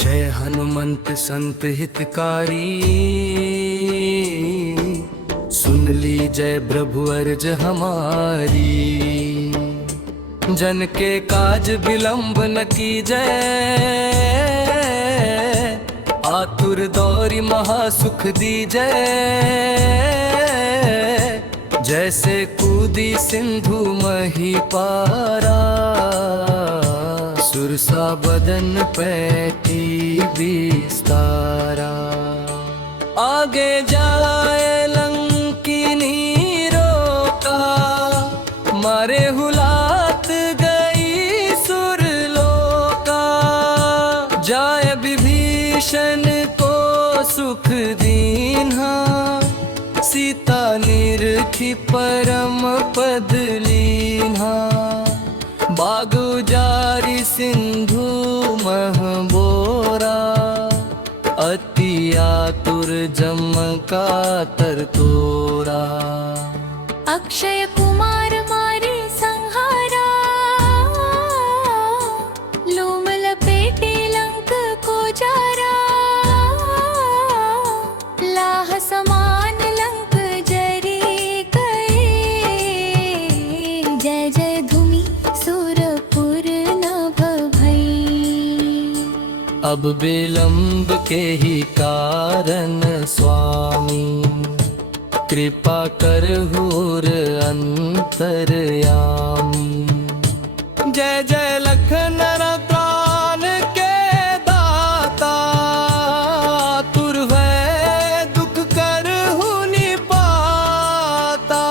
जय हनुमंत संत हितकारी, सुन ली जय प्रभु अर्ज हमारी। जन के काज विलंब न की जय, आतुर दौरी महासुख दी जय। जैसे कूदी सिंधु मही पारा, सुरसा बदन पैठी विस्तारा। आगे जाए लंकिनी रोका, मारे हुलात गई सुरलोका। जाए विभीषण को सुख दीन्हा, सीता निरखी परम पद लीन्हा। बाग उजारी सिंधु महबोरा, अति आतुर जम का तर तोरा। अक्षय कुमार मारे संहारा, लोम लपेटे लंक को जारा। लाह समान लंक जरी गए, जय जय धूमि सुरपुर नभ भई। अब विलंब के ही कारण स्वामी, कृपा करहुर अंतरयामी। जय जय लखन प्राण के दाता, तुर भय दुख करहु निपाता।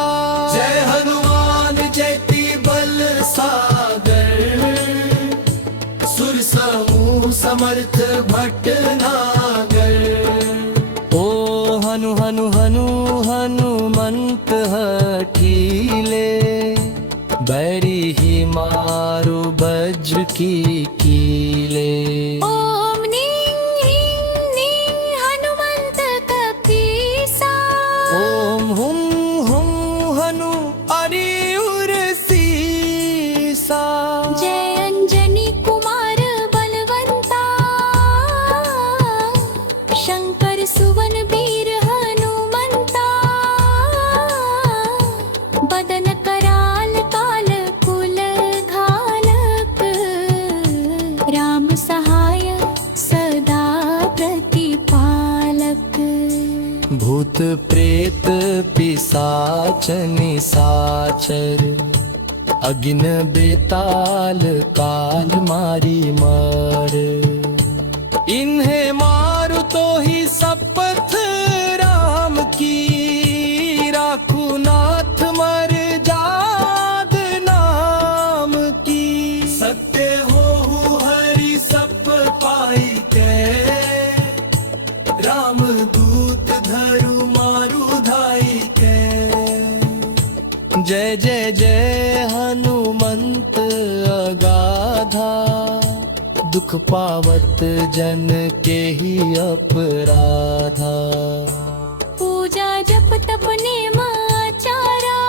जय हनुमान जयति बल सागर, सुर समूह समर्थ भटनागर। ओ हनु हनु हनु हनुमंत हठीले, बैरी ही मारो वज्र की कीले। ओम नीं हीं नीं हनुमंत कपीसा, ओम हुम हुम हनु अरियुर सीसा। जय अंजनी कुमार बलवंता, शंकर सुवन वीर हनुमंता। बदन कराल काल कुल घालक, राम सहाय सदा प्रतिपालक। भूत प्रेत पिशाच निशाचर, अगिन बेताल काल मारी मर। इन्हें मारू तो ही शपथ राम की, राखू नाथ मर जाग नाम की। सत्य हो हरि सप पाई के, राम दूत धरु मारू धाई के। जय जय जय हनुमंत अगाधा, दुख पावत जन के ही अपराधा। पूजा जप तप नेम आचारा,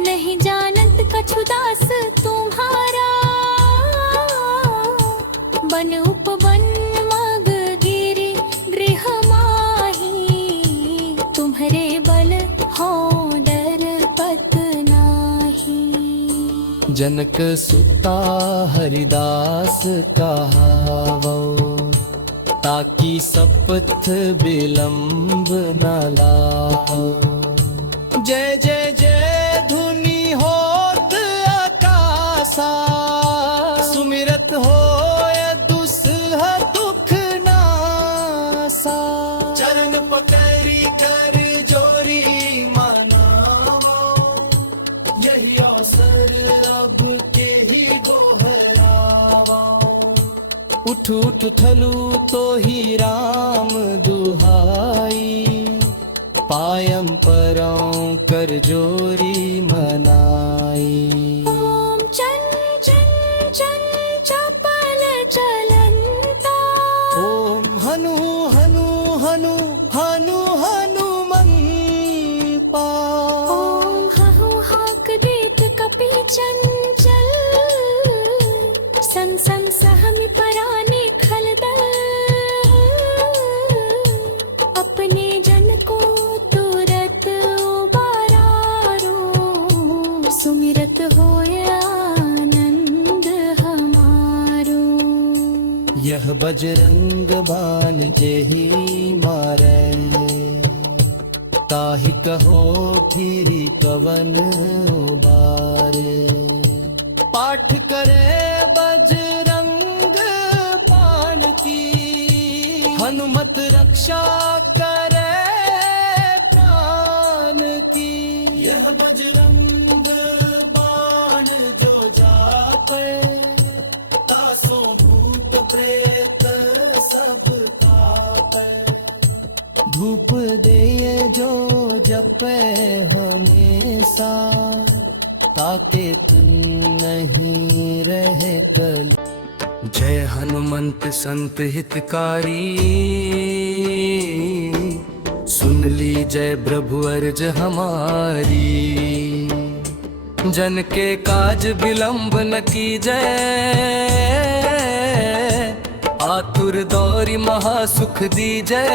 नहीं जानत कछु दास तुम्हारा। बन उपवन मग गिरि गृह माही, तुम्हरे बल हो डर पत नाही। जनक सुता हरिदास कहावो, ताकि सपथ विलंब न लाओ। जय जय जय धुनि होत आकाशा, सुमिरत होय दुस्सह दुख नासा। चरण पकड़ी कर जोरी मनाओ, यही अवसर अब के ही गोहराओ। उठ उठ थलू तो ही राम दुहाई, पायम परौं कर जोरी मनाई। ओम चन चन चन चपल चलंता, ओम हनु हनु हनु हनु हनुमंता। ओम हहु हाक देत कपि चंचल, सन सन सहमि सुमिरत होय आनंद हमारो। यह बजरंग बान जेहि मारै, ताहि कहो फिरी कवन उबारे। पाठ करे बजरंग बाण की, हनुमत रक्षा करे प्राण की। यह बजरंग बाण जो जापे, तासों भूत प्रेत सब कापे। धूप दे जो जपे हमेशा, ताके नहीं रहे कल। जय हनुमंत संत हितकारी, सुन ली जय प्रभु अर्ज हमारी। जन के काज विलंब न कीजय, आतुर दौरी महासुख दीजय।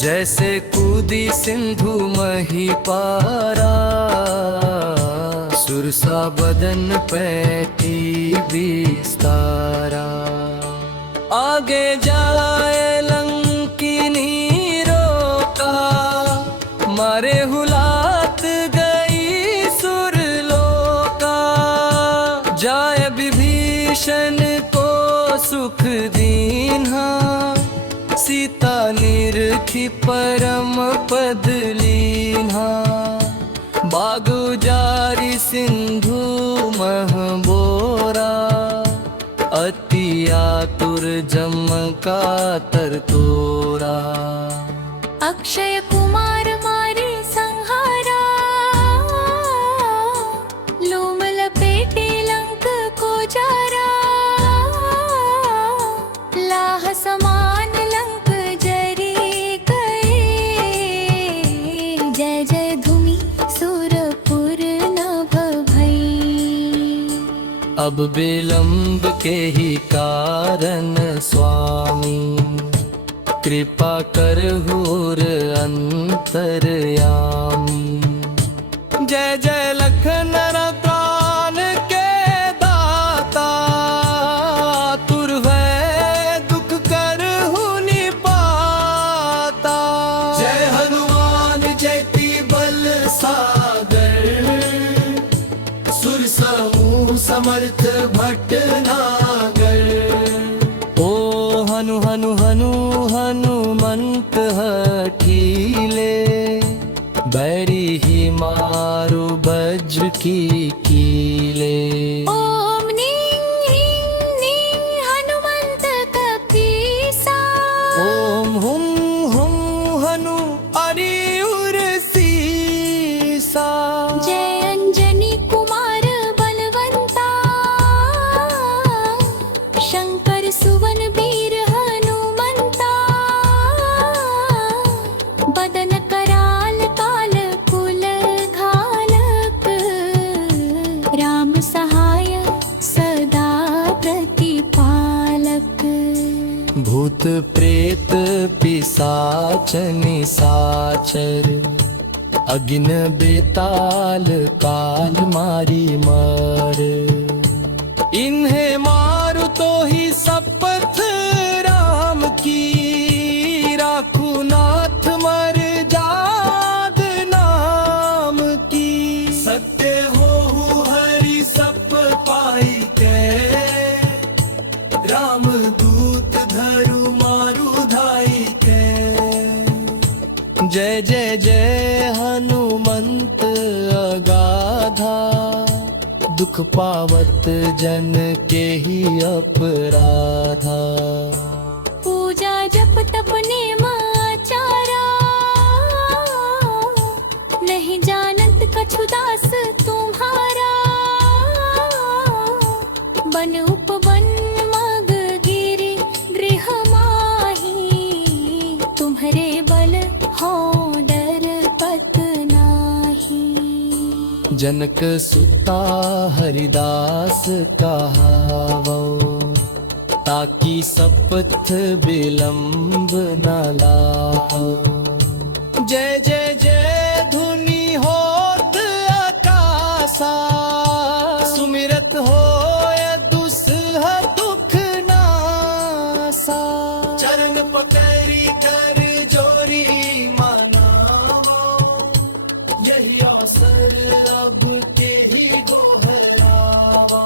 जैसे कूदी सिंधु मही पारा, सुरसा बदन पैठी विस्तारा। आगे जाए लंकिनी रोका, मारे हुलात गई सुरलोका। जाए विभीषण को सुख दीन्हा, सीता निरखी परम पद लीन्हा। बागु जारी सिंधु मह बोरा, अति आतुर जम का तर तोरा। अक्षय कुमार मारे संहारा, लोम लपेटे लंक को जारा। लाह समान लंक जरी गए, जय जय धूमि सुरपुर नभ भई। अब विलंब के ही कारण स्वामी, कृपा करहुर अंतरयामी। जय जय लखन प्राण के दाता, तुर है दुख करहु निपाता। जय हनुमान जयति बल सागर, सुर समूह समर्थ भटनागर। ओ हनु हनु हनु हनुमंत हठीले, बैरी ही मारू वज्र की कीले। ओम नीं ह्रीं नीं हनुमंत कपीसा, ओम हुम हुम हनु अरिउर सीसा। जय अंजनी कुमार बलवंता, शंकर सुवन वीर हनुमंता। बदन कराल काल कुल घालक, राम सहाय सदा प्रतिपालक। भूत प्रेत पिशाच निशाचर, अगिन बेताल काल मारी मार। इन्हें मारू तो ही शपथ राम की, राखू नाथ मर जाद नाम की। सत्य हो हरि सप पाई के, राम दूत धरु मारू धाई के। जय जय जय हनुमंत अगाधा, दुख पावत जन के ही अपराधा। पूजा जप तप नेम आचारा, नहीं जानत कछु दास तुम्हारा। बन उपवन मग गिरि गृह माही, तुम्हरे बल हो डर पत नाही। जनक सुता हरिदास कहावो, ताकि सपथ विलंब न लाओ। जय जय जय धुनि हो यही अवसर अब के ही गोहरावा।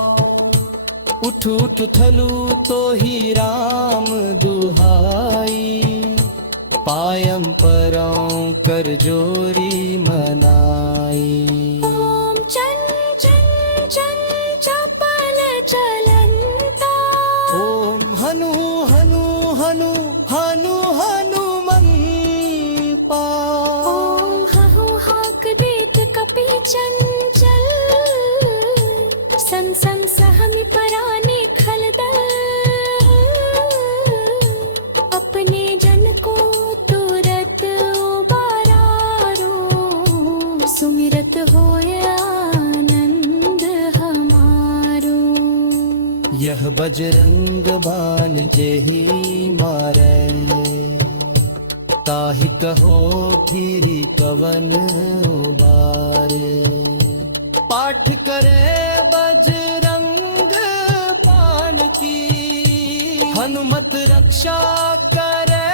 उठ उठ थलू तो ही राम दुहाई, पायम परौं कर जोरी मनाई। ओम चन चन चन चपल चलंता, ओम हनु हनु हनु हनु हनुमंता। ओम हहु हाक देत कपि चंचल, सन सन सहमि पराने खलदल। अपने जन को तुरत उबारारो, सुमिरत होय आनंद हमारो। यह बजरंग बान जेहि मारै, ताहि कहो फिरी कवन उबारे। पाठ करे बजरंग बाण की, हनुमत रक्षा करे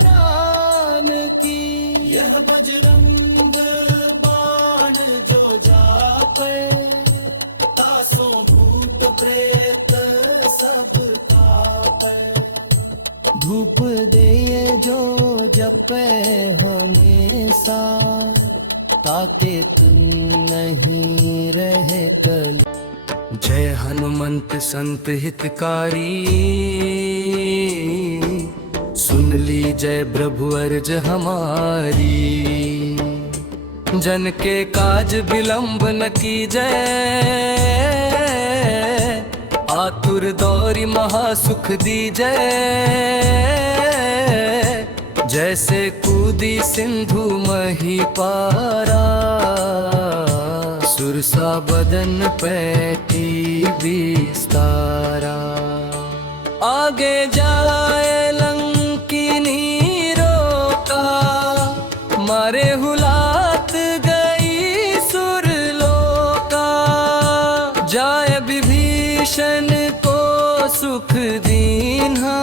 प्राण की। यह बजरंग बाण जो जापे, तासों भूत प्रेत सब कापे। धूप दे जो जपे हमेशा, ताके तुम नहीं रहे कल। जय हनुमंत संत हितकारी, सुन ली जय प्रभु अर्ज हमारी। जन के काज विलंब न कीजय, आतुर दौरी महासुख दीजय। जैसे कूदी सिंधु मही पारा, सुरसा बदन पैठी विस्तारा। आगे जाए लंकिनी रोका, मारे हुलात गई सुरलोका। जाए विभीषण को सुख दीन्हा,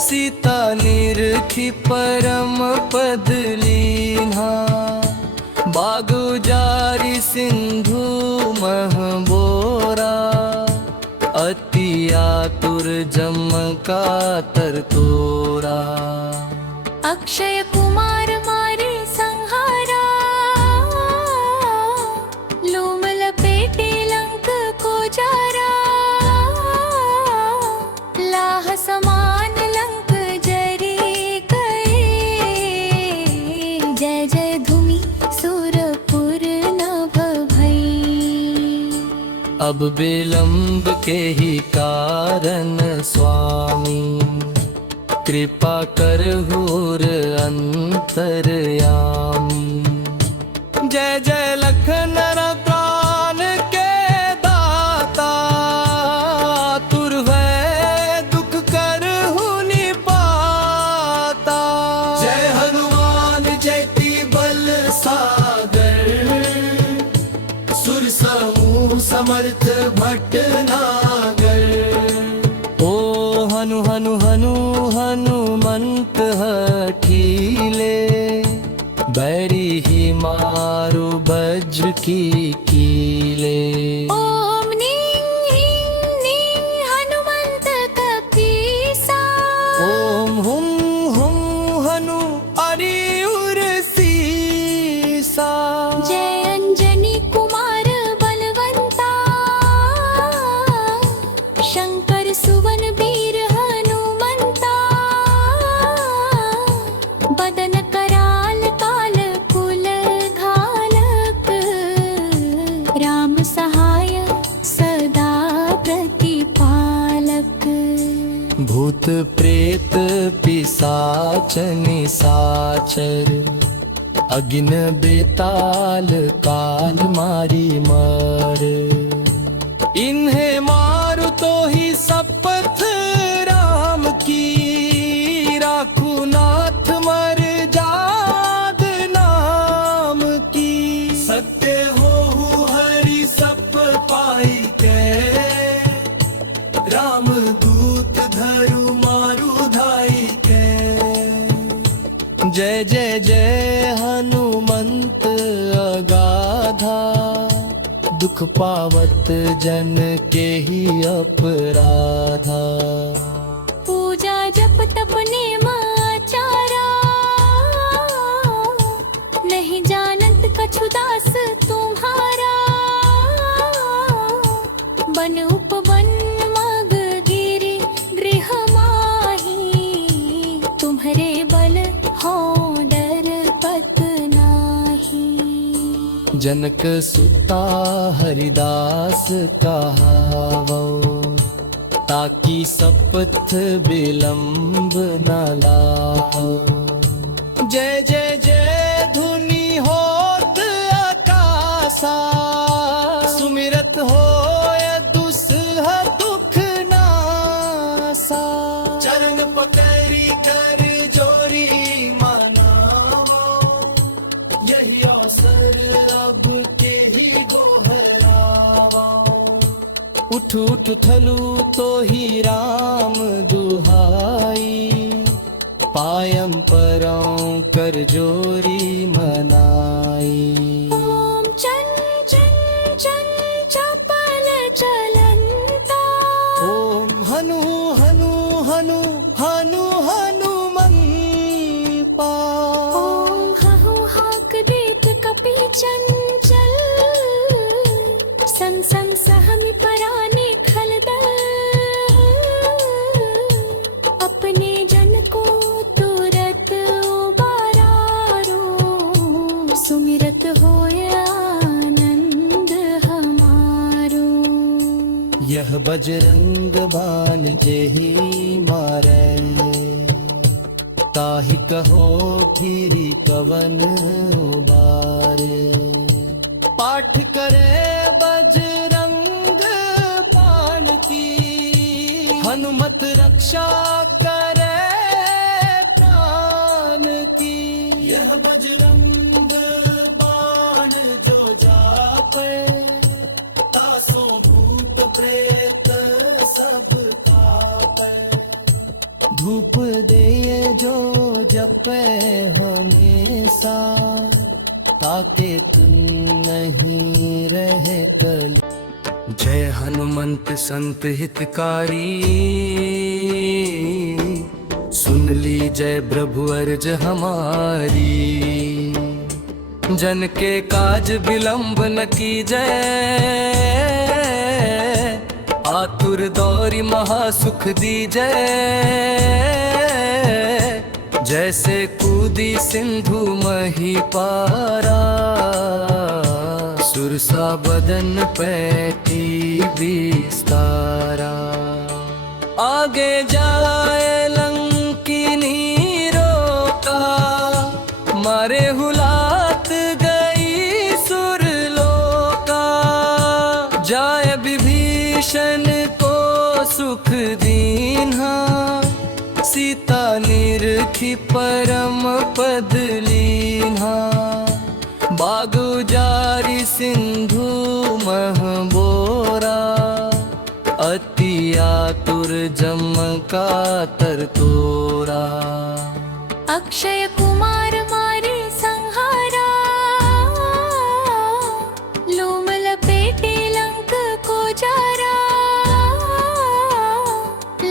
सीता निरखी परम पद लीन्हा। बाग उजारी सिंधु महबोरा, अति आतुर जम का तर तोरा। अक्षय कुमार मारे संहारा, लोम लपेटे लंक को जारा। लाह समान लंक जरी गए, जय जय धूमि सुरपुर नभ भई। अब विलंब के ही कारण स्वामी, कृपा करहुर अंतरयामी। जय जय लखन प्राण के दाता, तुर भय दुख करहु निपाता। जय हनुमान जयति बल सागर, सुर समूह समर्थ भटनागर। ओ हनु हनु हनु हनुमंत हठीले, बैरी ही मारो वज्र की कीले। ओम नीं ह्रीं नीं हनुमंत कपीसा, ओम हुम हुम हनु अरिउर सीसा। जय अंजनी कुमार बलवंता, शंकर सुवन वीर हनुमंता। बदन कराल काल कुल घालक, राम सहाय सदा प्रतिपालक। भूत प्रेत पिशाच निशाचर, अगिन बेताल काल मारी मर। इन्हें मारू तो ही शपथ राम की, राखू नाथ मर जाद नाम की। सत्य हो हरि सप पाई के, राम दूत धरु मारु धाई के। जय जय जय हनुमंत दुख पावत जन के ही अपराधा। पूजा जप तप नेम आचारा, नहीं जानत कछु दास तुम्हारा। बन उपवन मग गिरि गृह माही, तुम्हारे बल हो डर पत नाही। जनक सुता हरिदास कहावो, ताकि सपथ विलंब न लाओ। जय जय जय धुनि होत आकाशा, सुमिरत होय दुस्सह दुख नासा। चरण पकड़ी कर जोरी मनाओ, यही अवसर अब के ही गोहराओ। उठ उठ थलू तो ही राम दुहाई, पायम परौं कर जोरी मनाई। ओम चन चन चन चपल चलंता, ओम हनु हनु हनु हनु हनुमंता। ओम हहु हाक देत कपि चंचल, सन सन सहमि पराने खलदल। अपने जन को तुरत उबारारो, सुमिरत होय आनंद हमारो। यह बजरंग बान जेहि मारै, ताहि कहो फिरी कवन उबारे। पाठ करे बजरंग बाण की, हनुमत रक्षा करे प्राण की। यह बजरंग बाण जो जापे, तासो भूत प्रेत सब कापे। धूप दे जो जपे हमेशा, ताके तुम नहीं रहे कल। जय हनुमंत संत हितकारी, सुन ली जय प्रभु अर्ज हमारी। जन के काज विलंब न कीजय, आतुर दौरी महासुख दीजय। जैसे कूदी सिंधु मही पारा, सुरसा बदन पैठी विस्तारा। आगे जाए लंकिनी रोका, मारे हुलात गई सुरलोका। जाए विभीषण को सुख दीन्हा, सीता निरखी परम पद लीन्हा। बागु जारी सिंधु मह बोरा, अति आतुर जम का तर तोरा। अक्षय कुमार मारे संहारा, लोम लपेटे लंक को जारा।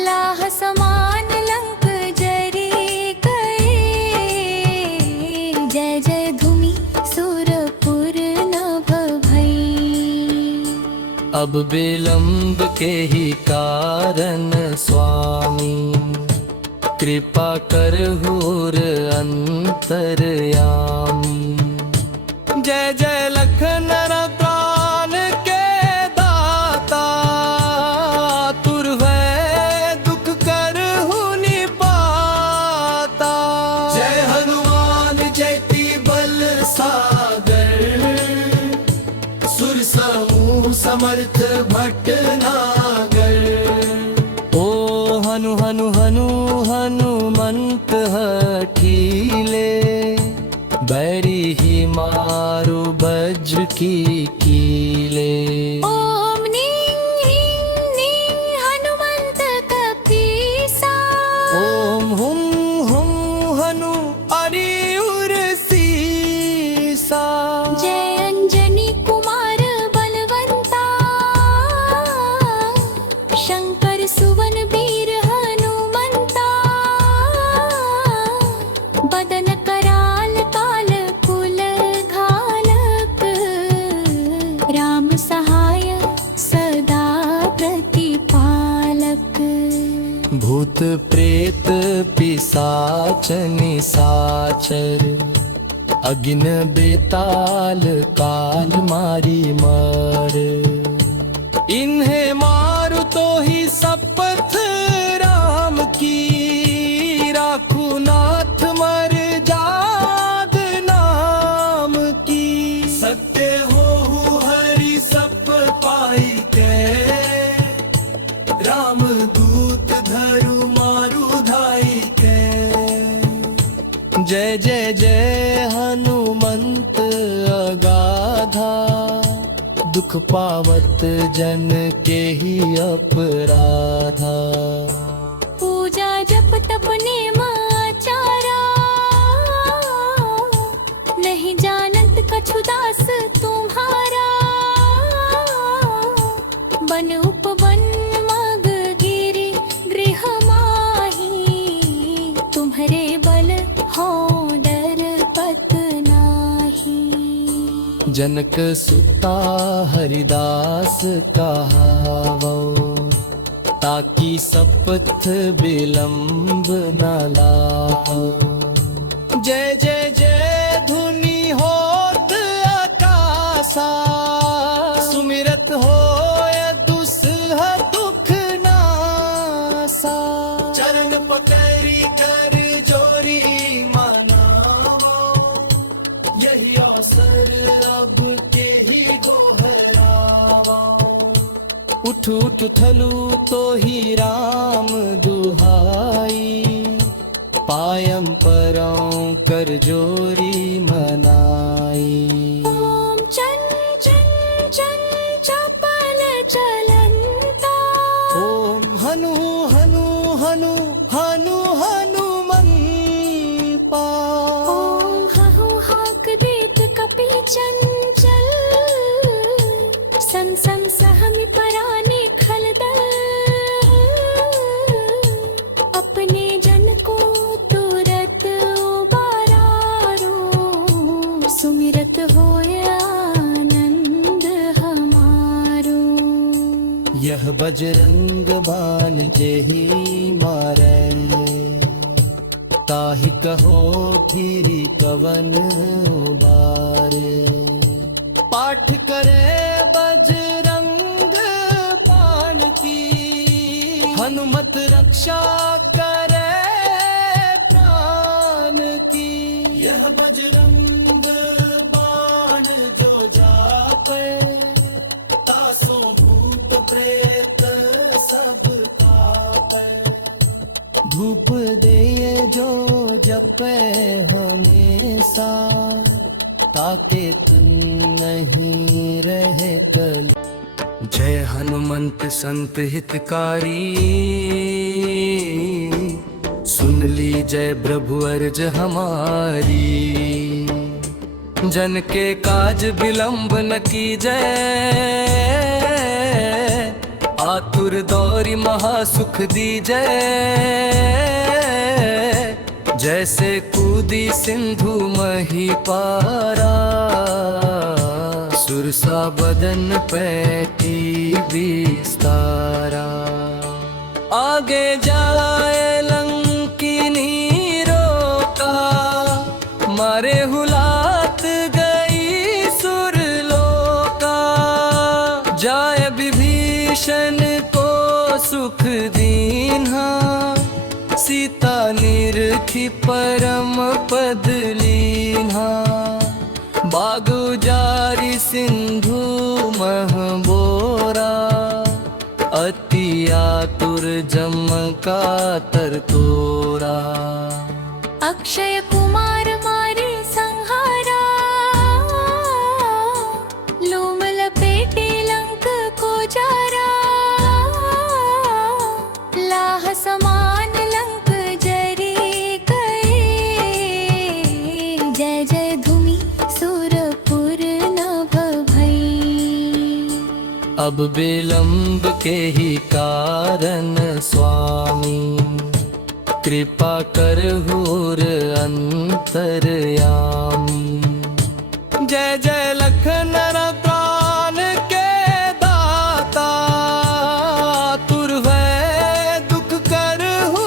लाह समान लंक जरी गए, जय जय धूमि सुरपुर नभ भई। अब विलंब के ही कारण स्वामी, कृपा करहुर अंतरयामी। जय जय लखन प्राण के दाता, तुर है दुख करहु निपाता। जय हनुमान जयति बल सागर, सुर समूह समर्थ भटनागर। ओ हनु हनु हनु हनुमंत हठीले, बैरी ही मारू वज्र की कीले। ओम नीं हीं नीं हनुमंत कपीसा, ओम हुम हुम हनु अरिउर सीसा। जय अंजनी कुमार बलवंता, भूत प्रेत पिशाच निशाचर अगिन बेताल काल मारी मर। इन्हें मारू तो ही शपथ राम की, राखू नाथ मर जाद नाम की। सत्य हो हरि सप पाई के, राम दूत धरु मारु धाई के। जय जय जय हनुमंत अगाधा, दुख पावत जन के ही अपराधा। पूजा जप तप नेम आचारा, नहीं जानत कछु दास तुम्हारा। बन उपवन मग गिरि गृह माही, तुम्हारे बल हो डर पत नाही। जनक सुता हरिदास कहावो, ताकि शपथ विलंब न लाओ। जय जय जय धुनि होत आकाशा, सुमिरत होय दुस्सह दुख नासा। चरण पकड़ी कर जोरी मनावो, यही अवसर अब के ही गोहरावो। उठ उठ थलू तो ही राम दुहाई, पायम परौं कर जोरी मनाई। ओम चन चन चन चपल चलंता, ओम हनु हनु हनु हनु हनुमंपा। ओम हहु हाक देत कपि चंचल, सन सन सहमि पराने खलदल। अपने जन को तुरत उबारारो, सुमिरत होय आनंद हमारो। यह बजरंग बान जेहि मारै, ताहि कहो फिरी कवन उबारे। पाठ करे बजरंग बाण की, हनुमत रक्षा करे प्राण की। यह बजरंग बाण जो जापे, तासो भूत प्रेत सब कापे। धूप दे जो जपे हमेशा, ताके तुम नहीं रहे कल। जय हनुमंत संत हितकारी, सुन ली जय प्रभु अर्ज हमारी। जन के काज विलंब न कीजय, आतुर दौरी महासुख दीजय। जैसे कूदी सिंधु मही पारा, सुरसा बदन पैठी विस्तारा। आगे जाए लंकिनी रोका, मारे हुलात गई सुरलोका। जाय विभीषण को सुख दीन्हा, सीता निरखी परम पद लीन्हा। बागु जारी सिंधु महबोरा, अति आतुर जम का तर तोरा। अक्षय कुमार मारे संहारा, लूम लपेटे लंक को जारा। लाह समान लंक जरी गए, जय जय धूमि सुरपुर नभ भई। अब विलंब के ही कारण स्वामी, कृपा करहुर अंतरयामी। जय जय लखन प्राण के दाता, तुर है दुख करहु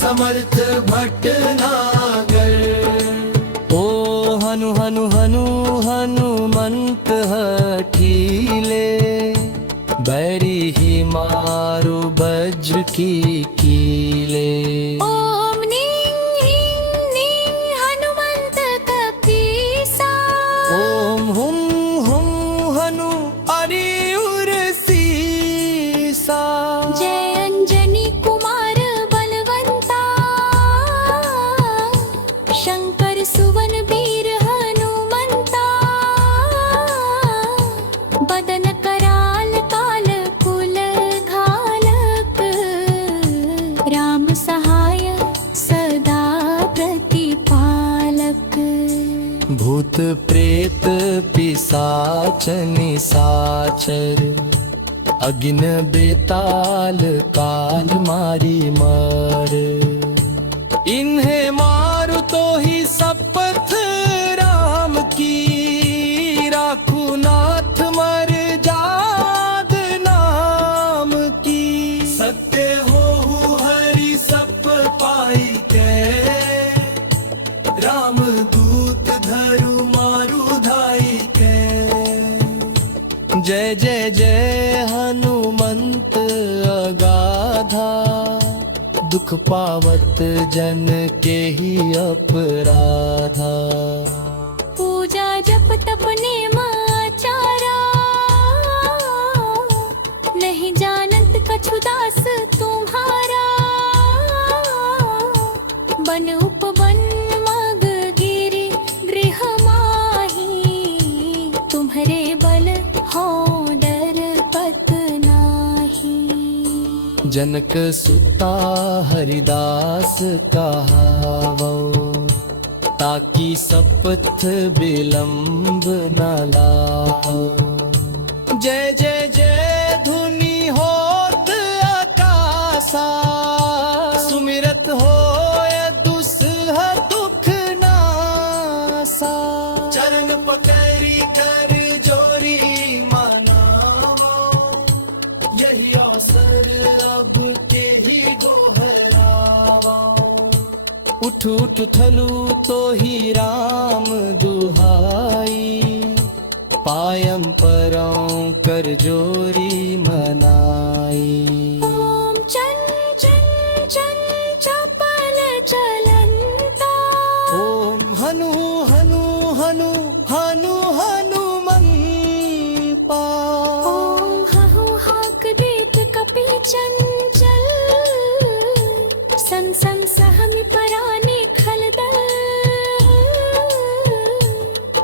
समर्थ भटनागर। ओ हनु हनु हनु हनुमंत हठीले, बैरी ही मारो वज्र की कीले। ओम नीं ह्रीं नीं हनुमंत कपीसा। ओम हुम हुम हनु अरि उर सीसा। जय अंजनी कुमार बलवंता, शंकर सुवन वीर हनुमंता। बदन कराल काल कुल घालक, राम सहाय सदा प्रतिपालक। भूत प्रेत पिशाच निशाचर, अगिन बेताल काल मारी मर। इन्हें मारू तो ही शपथ राम की, राखू नाथ मर जाद नाम की। सत्य हो हरि सप पाई के, राम दूत धरु मारु धाई के। जय जय जय हनुमंत अगाधा, दुख पावत जन के ही अपराधा। पूजा जप तप नेम आचारा, नहीं जानत कछु दास तुम्हारा। बन उपवन मग गिरि गृह माही, तुम्हरे बल हो डर पत नाही। जनक सुता हरिदास कहावो, ताकि शपथ विलंब न लाओ। जय जय जय धुनि होत आकाशा, सुमिरत होय दुस्सह दुख नासा। चरण पकड़ी कर जोरी मनाओ, यही अवसर अब के ही गोहराओ। उठ उठ थलू तो ही राम दुहाई, पायम परौं कर जोरी मनाई। ओम चन चन चन चपल चलंता। ओम हनु हनु हनु हनु हनुमंता। ओम हहु हाक देत कपि चंचल, सन सन सहमि पराने खलदल।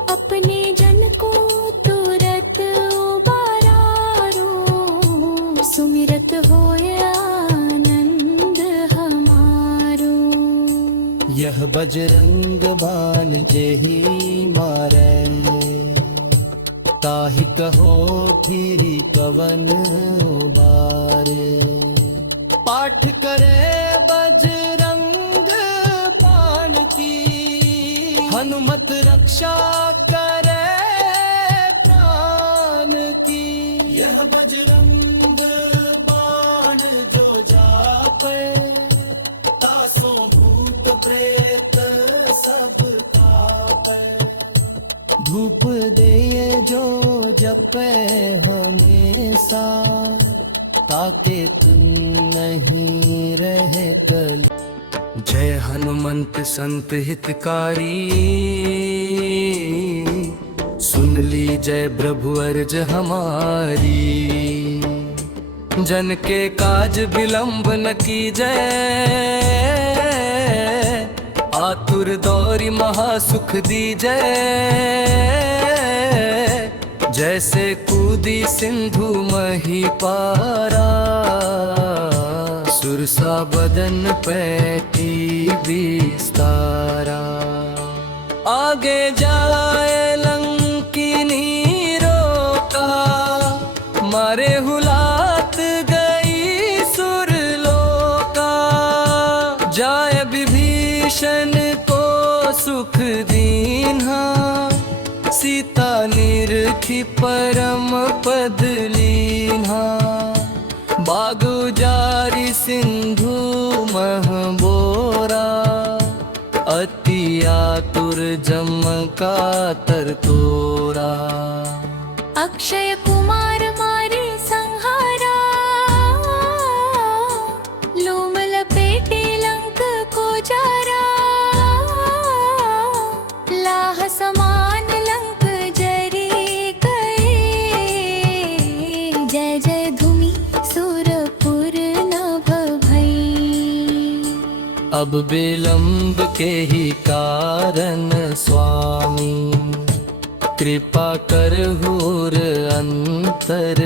अपने जन को तुरत उबारो, सुमिरत होय आनंद हमारो। यह बजरंग बान जेहि मारै, ताहि कहो फिरी कवन उबारे। पाठ करे बजरंग बाण की, हनुमत रक्षा करे प्राण की। यह बजरंग बाण जो जापे, तासों भूत प्रेत सब कापे। धूप दे जो जपे हमेशा, ताके तुम नहीं रहे कल। जय हनुमंत संत हितकारी, सुन ली जय प्रभु अर्ज हमारी। जन के काज विलंब न की जय, आतुर दौरी महासुख दी जय। जैसे कूदी सिंधु मही पारा, सुरसा बदन पैठी विस्तारा। आगे जाए लंकिनी रोका, मारे हुलात गई सुरलोका। जाए विभीषण को सुख दीन्हा, सीता निरखी परम पद लीन्हा। बागु जारी सिंधु महबो और जमका तर तोरा। अक्षय कुमार मारे संहारा, लोम लपेटे लंक को जारा। लाह समान लंक जरी गए, जय जय धूमि सुरपुर नभ भई। अब विलंब के ही कारण स्वामी, कृपा करहुर अंतरयामी।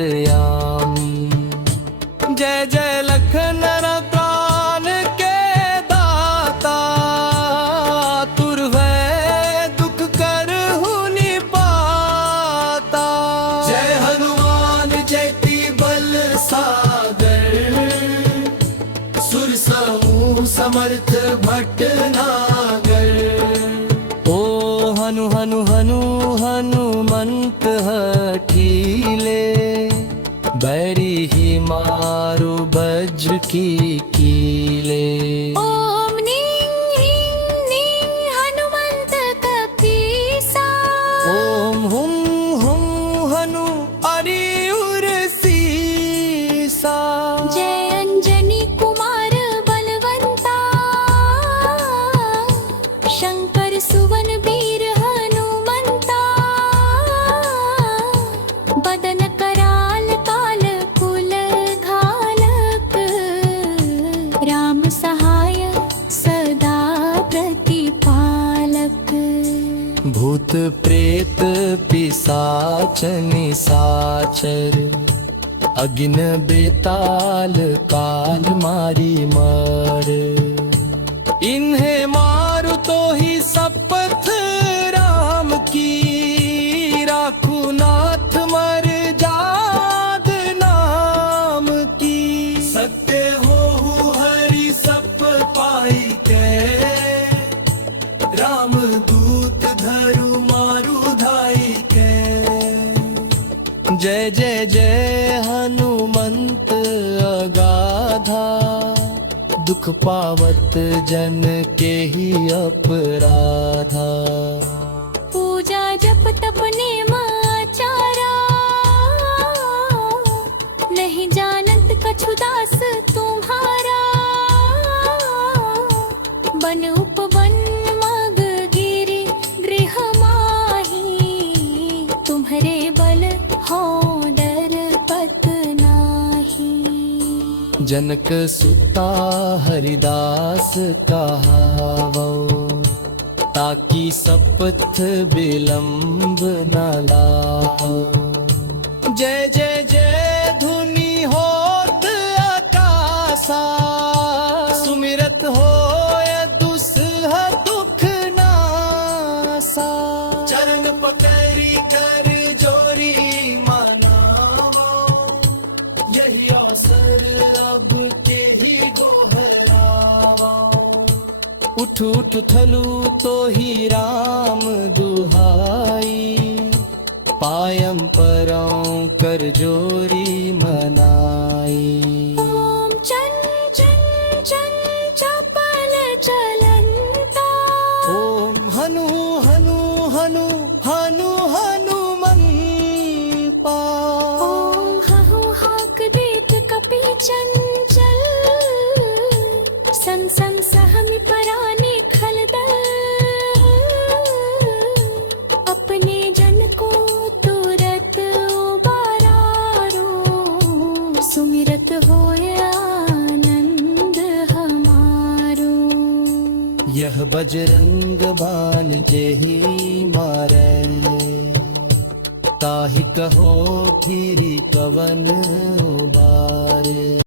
जय जय लखन प्राण के दाता, तुरवै दुख करहु निपाता। जय हनुमान जयति बल सागर, सुर समूह समर्थ भटनागर। ओ हनु हनु हनु हनुमंत हठीले, बैरी ही मारो वज्र की कीले। ओम नीं ह्रीं नीं हनुमंत कपीसा। ओम हुम हुम हनु अरिउर सीसा। जय अंजनी कुमार बलवंता, शंकर सुवन वीर हनुमंता। बदन कराल काल कुल घालक, राम सहाय सदा प्रतिपालक। भूत प्रेत पिशाच निशाचर, अगिन बेताल काल मारी मर। इन्हें मारू तो ही शपथ राम की, राखू नाथ मर जाद नाम की। सत्य हो हरि सप पाई के, राम दूत धरु मारु धाई के। जय जय जय हनुमंत अगाधा, दुख पावत जन के ही अपराधा। पूजा जप तप नेम आचारा, नहीं जानत कछु दास तुम्हारा। बन उपवन मग गिरि गृह माही, तुम्हरे बल हो डर पत नाही। जनक सुता हरिदास कहावो, ताकि शपथ विलंब न लाओ। जय जय जय धुनि होत आकाशा, सुमिरत होय दुस्सह दुख नासा। चरण पकड़ी कर जोरी मनाओ, यही अवसर अब के ही गोहराओ। उठ उठ थलू तो ही राम दुहाई, पायम परौं कर जोरी मनाई। ओम चन चन चन चपल चलंता, ओम हनु हनु हनु हनु हनुमंपा। ओम हहु हाक देत कपि चंचल, सन सन सहमि पराने खलदल। अपने जन को तुरत उबारो, सुमिरत होय आनंद हमारो। यह बजरंग बान जेहि मारै, ताहि कहो फिरी कवन उबारे।